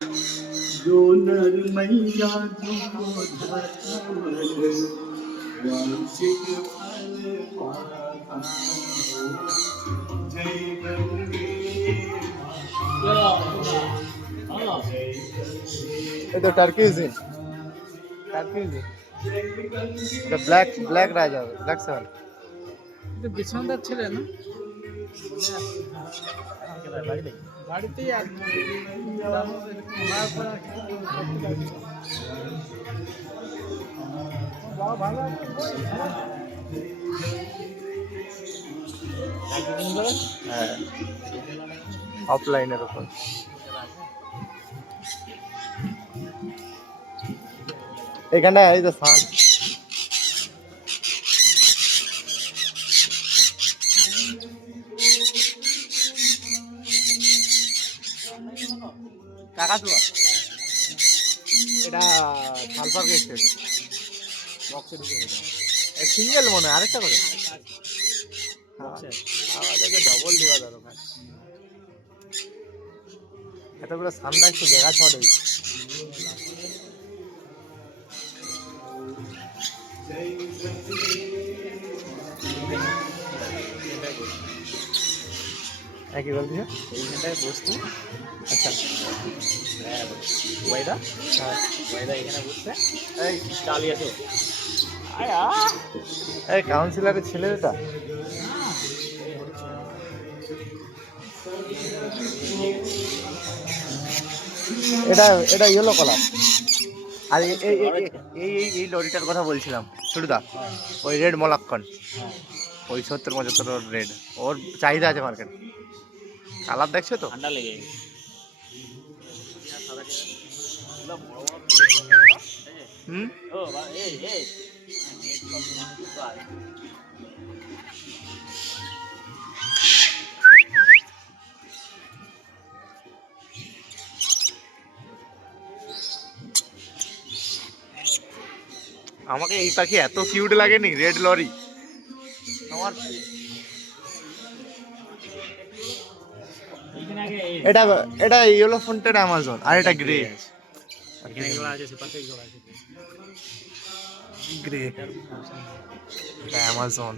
जो नर मैया तुमको धर्म वांछित फल पाता जय गंगे ये तो Turkey the black raja black sun বিছানাদার ছেলে না বাড়িতেই ভালো হ্যাঁ অফলাইনের উপর এখানটা এই তো সান কাকাতুয়া এটা সালফার গ্যাসের বক্সে ঢুকে সিঙ্গেল মনে হয় আরেকটা করে আমাদেরকে ডবল দেওয়া দরকার এতগুলো সানরাইজ তো জায়গা ছড় হয়েছে কি বলছি এইখানটায় বসছি আচ্ছা ওয়াইদা ওয়াইদা এখানে বসছে এই চালিয়ে তো এই কাউন্সিলরের ছেলে এটা এটা এটা ইয়েলো কালার আর এই লরিটার কথা বলছিলাম ছোটদা ওই রেড মলাক্কন ওই 70-75 রেড ওর চাহিদা আছে মার্কেট কালার দেখছো তো ঠান্ডা লেগে আমাকে এই পাখি এত কিউট লাগেনি রেড লরি আমার এটা এটা ইয়েলো ফন্টের অ্যামাজন আর এটা গ্রে এখানে এগুলো আছে সেপাশে এগুলো আছে গ্রে এটা অ্যামাজন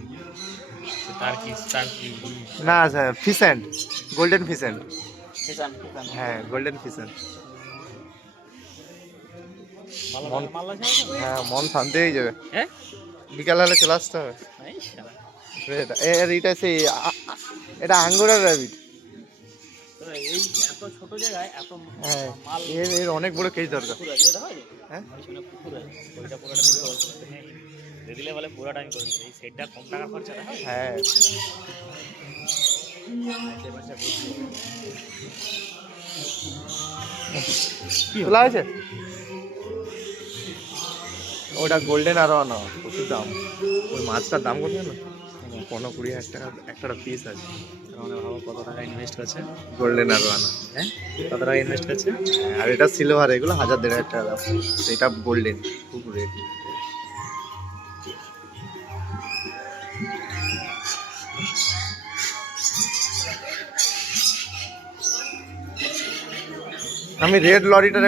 টার্কি না স্যার ফিসেন্ট গোল্ডেন ফিসেন্ট হ্যাঁ গোল্ডেন ফিসেন্ট হ্যাঁ মন শান্তি হয়ে যাবে বিকাল হলে চলে আসতে হবে এটা সেই এটা আঙ্গুরের র্যাবিট হ্যাঁ এর অনেক বড় কেজ দরকার হ্যাঁ হ্যাঁ খোলা আছে ওটা গোল্ডেন আরো না প্রচুর দাম ওই মাছটার দাম কত না 15-20 টাকা একটা পিস আছে ভাবো কত টাকা ইনভেস্ট করছে গোল্ডেন আরো আনা হ্যাঁ কত টাকা ইনভেস্ট করছে আর এটা সিলভার এগুলো 1000-1500 টাকা দাম এটা গোল্ডেন খুব রেট আমি রেড লরিটা